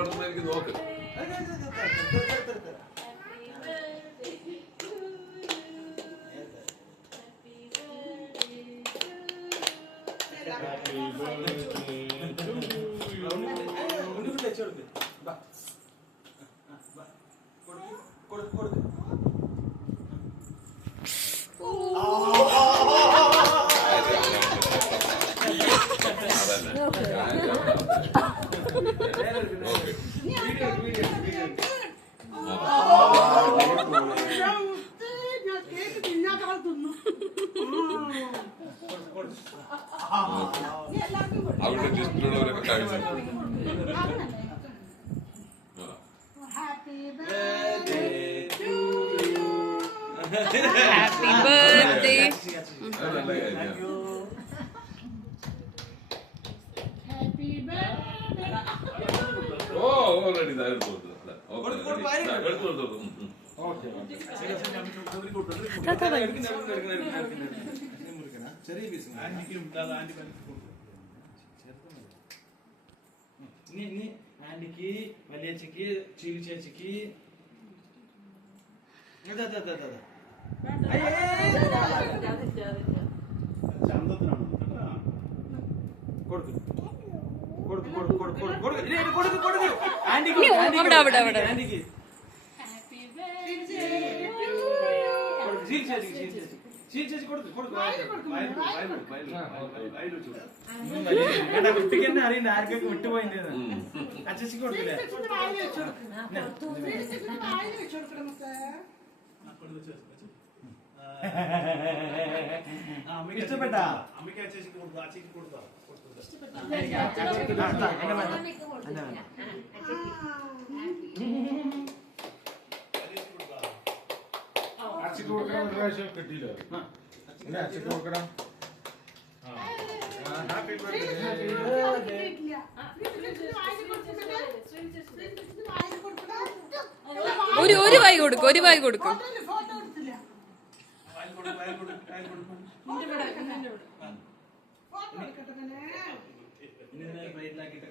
കിടക്കുന്ന എനിക്ക് നോക്ക്. അവിടെ ലിസ്റ്റിലുള്ളവരൊക്കെ കഴിച്ചു. Happy birthday. ഓ ഓൾറെഡി എടുത്തു ചെറിയ പീസ് ആന്റിക്ക് വലിയച്ചക്ക് ചീവി ചേച്ചിക്ക് കുട്ടിക്ക് തന്നെ അറിയില്ല ആർക്കൊക്കെ വിട്ടുപോയിട്ടുണ്ട്. അച്ഛക്ക് കൊടുക്കില്ല. ഇഷ്ടപ്പെട്ടാ അമ്മയ്ക്ക് അച്ഛക്ക് കൊടുത്തു, അച്ഛക്ക് കൊടുത്താ അച്ഛക്ക് കൊടുക്കണം. ഒരു പ്രാവശ്യം കിട്ടിയില്ല. അച്ഛക്ക് കൊടുക്കണം. ഹാപ്പി ഒരു വായി കൊടുക്കും, ഒരു വായി കൊടുക്കും. പ്ലേറ്റിലാക്കിട്ട്